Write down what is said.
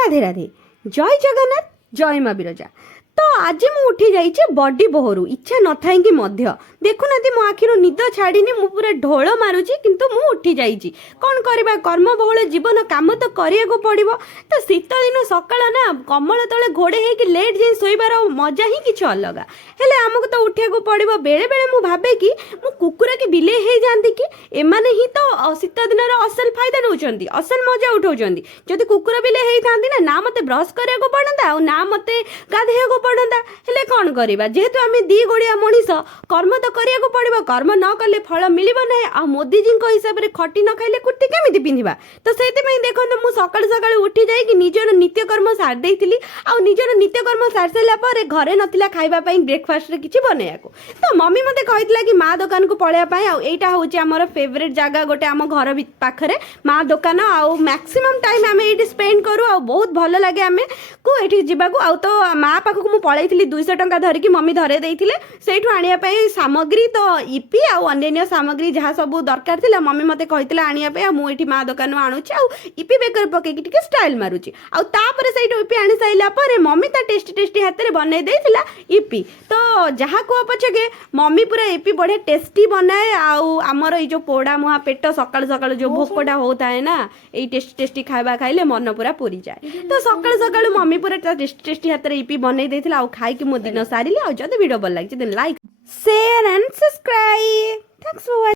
राधे राधे जय जगन्नाथ जय माँ बिरजा। तो आज मु उठी जाइए बडी बोहरु इच्छा न था कि देखुना मो आखिर निद छाड़ी मु पूरा ढोल मारुची किंतु मु उठी जाइए कौन करवा कर्मबहुल जीवन काम तो करिया पड़ो। तो शीत दिन सकाळ ना कमल तले घोड़े होगी लेट जाए शोबार मजा ही किसी अलग हेले आमको तो उठा पड़ो। बेले बेले मु भावे कि मु कुकुर कि बिले हो जाती कि एमाने ही तो शीत दिन असल फायदा नौ असल मजा उठाऊँ। जदि कुकुर बिले होता ना मत ब्रश करा पड़ता ना मत गाधे पड़ता हेले कौन करवा जेहेतु आम दी गोड़िया मनीष कर्म तो करिया पड़ो। कर्म न कले फल मिल ना आ मोदीजी हिसाब से खटी न खाइले कुर्ती केमी पिंधा। तो से देखो मुझे सका सका उठी जाइए निजर नित्यकर्म सारी आ निजर नित्यकर्म सारी सारापर घरे नाला खावाई ब्रेकफास्ट किसी बनैया। तो मम्मी मत कही कि माँ दुकान को पलैया यहाँ हूँ आमर फेवरेट जगह गोटे आम घर पाखे माँ दुकान आउ मैक्सिमम टाइम आम ये स्पेंड करूँ आ बहुत भल लगे आम को ये जावाक। तो माँ पाखक मुझे पलैली 200 टंका धरिकी मम्मी धरे देते से आने सामग्री तो इपी आन्य सामग्री जहाँ सब दरकार थी मम्मी मत कही आने मुझे माँ दुकान आणुची इपी बेकर पकईकी टी स्टाइल मारुची आउे से इपी आनी सारापर मम्मी ता टेस्टी टेस्टी हाथ में बनई देला इपी। तो जहाँ कह पछके मम्मी पूरा इपी बढ़िया टेस्टी बनाए आमर ये जो पोड़ा मुहा पेट सकाल सकाल जो भोकटा होता है ना ये टेस्टी टेस्टी खावा खाइले मन पूरा पूरी जाए। तो सकाल सकाल मम्मी पूरा टेस्टी टेस्टी हाथ में इपी बनई देला खाई मो दिन सारे। जब वीडियो भल लगे like share and subscribe. Thanks for